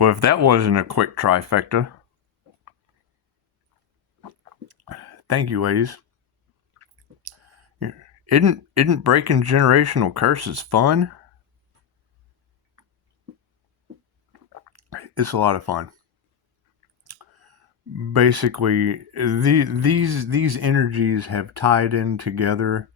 Well, if that wasn't a quick trifecta, thank you, ladies. Isn't breaking generational curses fun? It's a lot of fun. Basically, these energies have tied in together,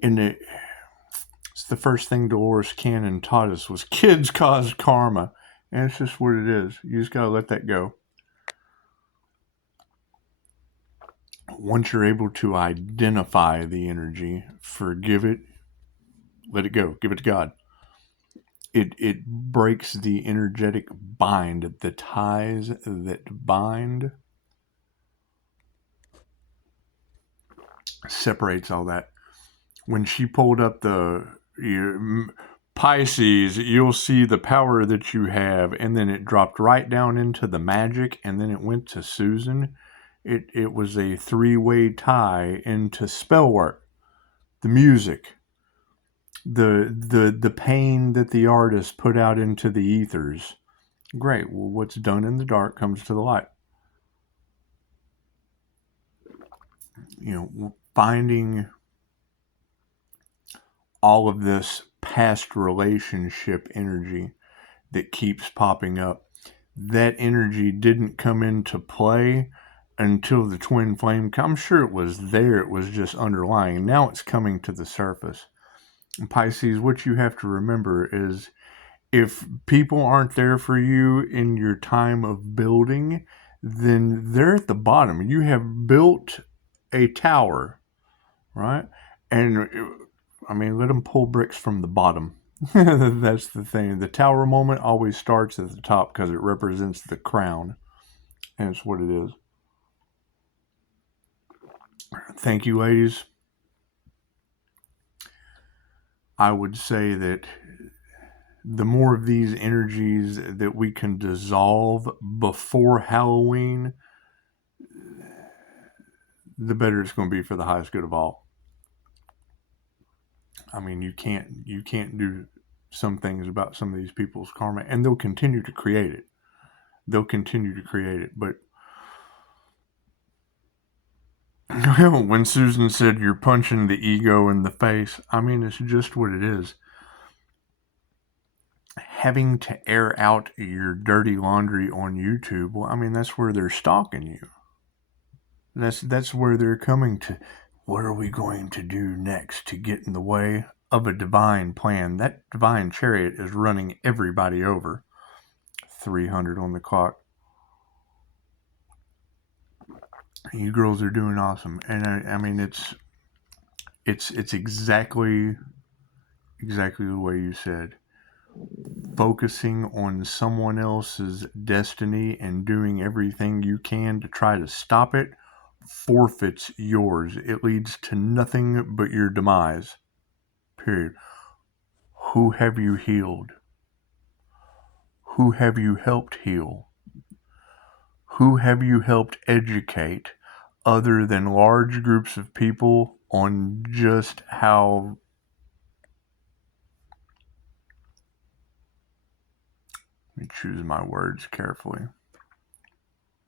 and it's the first thing Dolores Cannon taught us was kids cause karma, and it's just what it is. You just gotta let that go. Once you're able to identify the energy, forgive it, let it go, give it to God. It breaks the energetic bind, the ties that bind, separates all that. When she pulled up the Pisces, you'll see the power that you have, and then it dropped right down into the magic, and then it went to Susan. It was a three-way tie into spell work, the music, the pain that the artist put out into the ethers. Great. Well, what's done in the dark comes to the light. Finding all of this past relationship energy that keeps popping up. That energy didn't come into play until the twin flame. I'm sure it was there. It was just underlying. Now it's coming to the surface. And Pisces, what you have to remember is if people aren't there for you in your time of building, then they're at the bottom. You have built a tower, right? And let them pull bricks from the bottom. That's the thing. The tower moment always starts at the top because it represents the crown. And it's what it is. Thank you, ladies. I would say that the more of these energies that we can dissolve before Halloween, the better it's going to be for the highest good of all. You can't do some things about some of these people's karma, and they'll continue to create it. But when Susan said you're punching the ego in the face, it's just what it is. Having to air out your dirty laundry on YouTube, well, that's where they're stalking you. That's where they're coming to. What are we going to do next to get in the way of a divine plan? That divine chariot is running everybody over. 300 on the clock. You girls are doing awesome, and it's exactly the way you said. Focusing on someone else's destiny and doing everything you can to try to stop it forfeits yours. It leads to nothing but your demise. Period. Who have you healed? Who have you helped heal? Who have you helped educate other than large groups of people on just how let me choose my words carefully,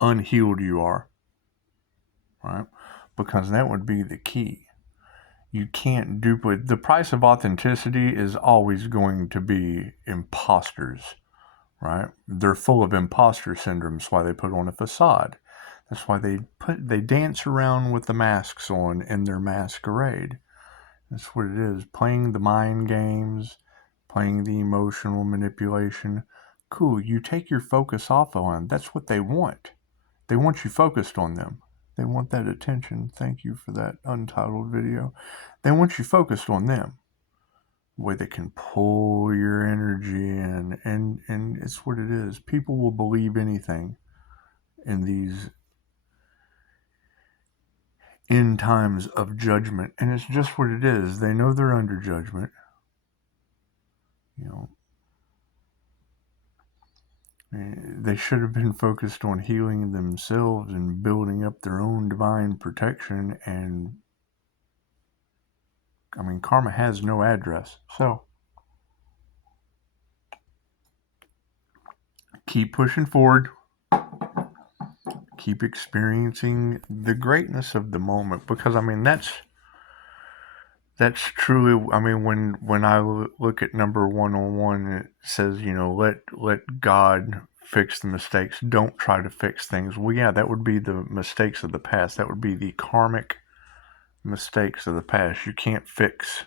unhealed you are, right? Because that would be the key. You can't duplicate. The price of authenticity is always going to be imposters, right? They're full of imposter syndrome. That's why they put on a facade. That's why they dance around with the masks on in their masquerade. That's what it is. Playing the mind games, playing the emotional manipulation. Cool. You take your focus off on them. That's what they want. They want you focused on them. They want that attention. Thank you for that untitled video. They want you focused on them. Where they can pull your energy in. And it's what it is. People will believe anything in these end times of judgment. And it's just what it is. They know they're under judgment. They should have been focused on healing themselves and building up their own divine protection. And karma has no address. So keep pushing forward. Keep experiencing the greatness of the moment, because I mean that's truly, I mean, when I look at number 101, it says, you know, let God fix the mistakes. Don't try to fix things. Well, yeah, that would be the mistakes of the past. That would be the karmic mistakes of the past. You can't fix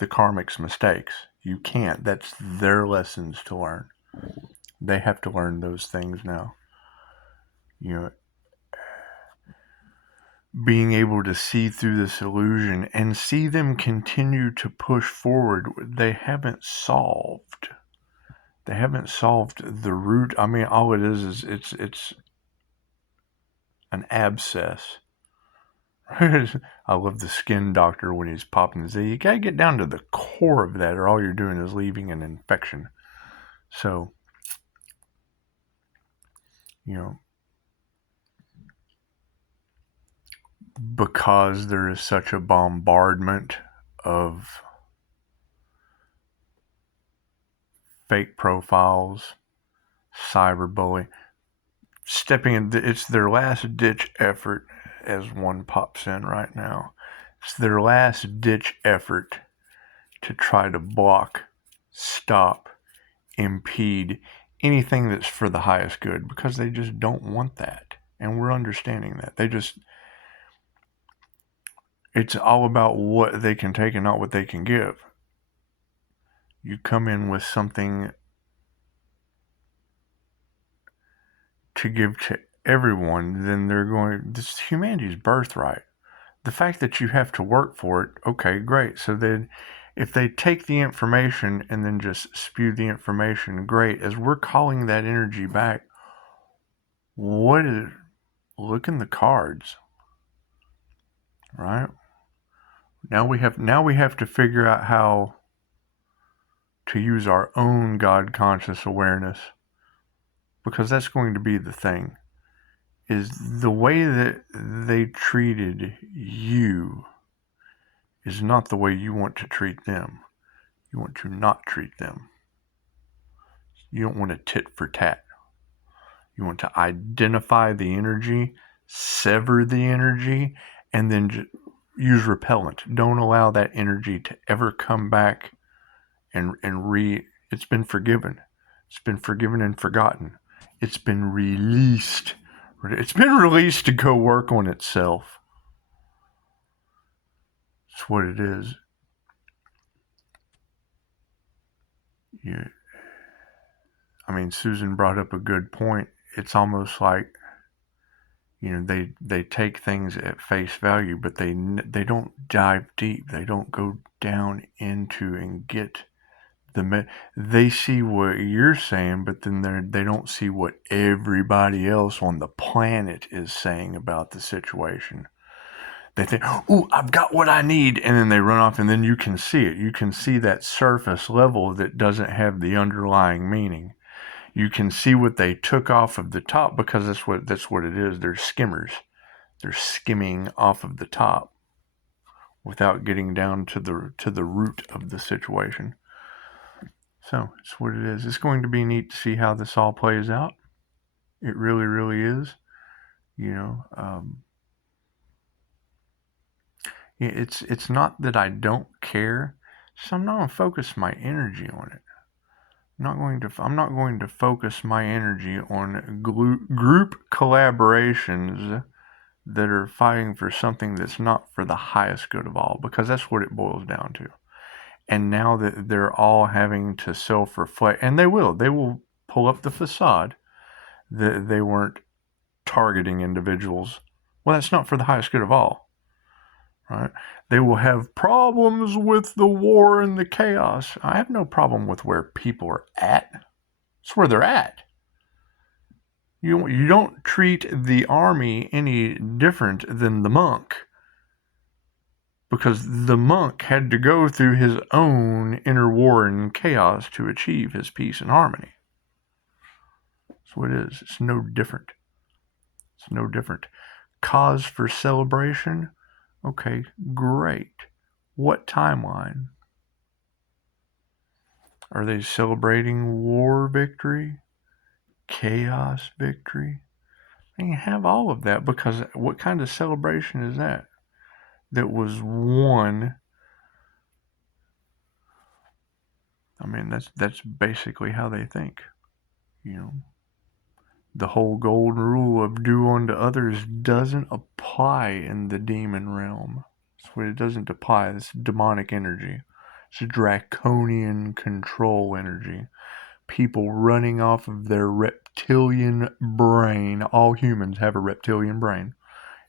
the karmic's mistakes. You can't. That's their lessons to learn. They have to learn those things now. You know, being able to see through this illusion and see them continue to push forward. They haven't solved the root. I mean, all it is it's an abscess. I love the skin doctor when he's popping his. You gotta get down to the core of that, or all you're doing is leaving an infection. So, you know, because there is such a bombardment of fake profiles, cyberbullying, stepping in, it's their last ditch effort, as one pops in right now. It's their last ditch effort to try to block, stop, impede anything that's for the highest good, because they just don't want that. And we're understanding that. It's all about what they can take and not what they can give. You come in with something to give to everyone, then they're going, this is humanity's birthright. The fact that you have to work for it, okay, great. So then if they take the information and then just spew the information, great. As we're calling that energy back, look in the cards, right? Now we have to figure out how to use our own God conscious awareness, because that's going to be the thing. Is the way that they treated you is not the way you want to treat them. You want to not treat them. You don't want to tit for tat. You want to identify the energy, sever the energy, and then use repellent. Don't allow that energy to ever come back and it's been forgiven. It's been forgiven and forgotten. It's been released. It's been released to go work on itself. That's what it is. Yeah. I mean, Susan brought up a good point. It's almost like, you know, they take things at face value, but they don't dive deep. They don't go down into and get they see what you're saying, but then they don't see what everybody else on the planet is saying about the situation. They think, "Ooh, I've got what I need," and then they run off, and then you can see it. You can see that surface level that doesn't have the underlying meaning. You can see what they took off of the top, because that's what it is. They're skimmers. They're skimming off of the top without getting down to the root of the situation. So it's what it is. It's going to be neat to see how this all plays out. It really, really is. You know, it's not that I don't care. So I'm not going to focus my energy on it. I'm not going to focus my energy on group collaborations that are fighting for something that's not for the highest good of all, because that's what it boils down to. And now that they're all having to self-reflect, and they will pull up the facade that they weren't targeting individuals. Well, that's not for the highest good of all, right? They will have problems with the war and the chaos. I have no problem with where people are at. It's where they're at. You don't treat the army any different than the monk, because the monk had to go through his own inner war and chaos to achieve his peace and harmony. That's what it is. It's no different. It's no different. Cause for celebration? Okay, great. What timeline? Are they celebrating war victory? chaos victory. And you have all of that, because what kind of celebration is that? That was won. I mean, that's basically how they think. You know, the whole golden rule of do unto others doesn't apply in the demon realm. That's what it doesn't apply. It's demonic energy. It's draconian control energy. People running off of their reptilian brain. All humans have a reptilian brain.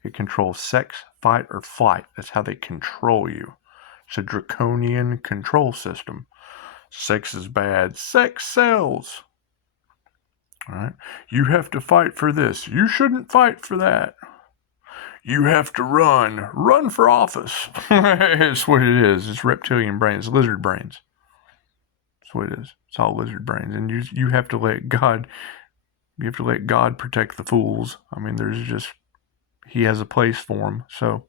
It controls sex, fight, or flight. That's how they control you. It's a draconian control system. Sex is bad. Sex sells. All right. You have to fight for this. You shouldn't fight for that. You have to run. Run for office. It's what it is. It's reptilian brains, lizard brains. That's what it is. It's all lizard brains. And you have to let God protect the fools. I mean, he has a place for them. So,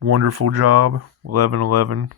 wonderful job, 1111.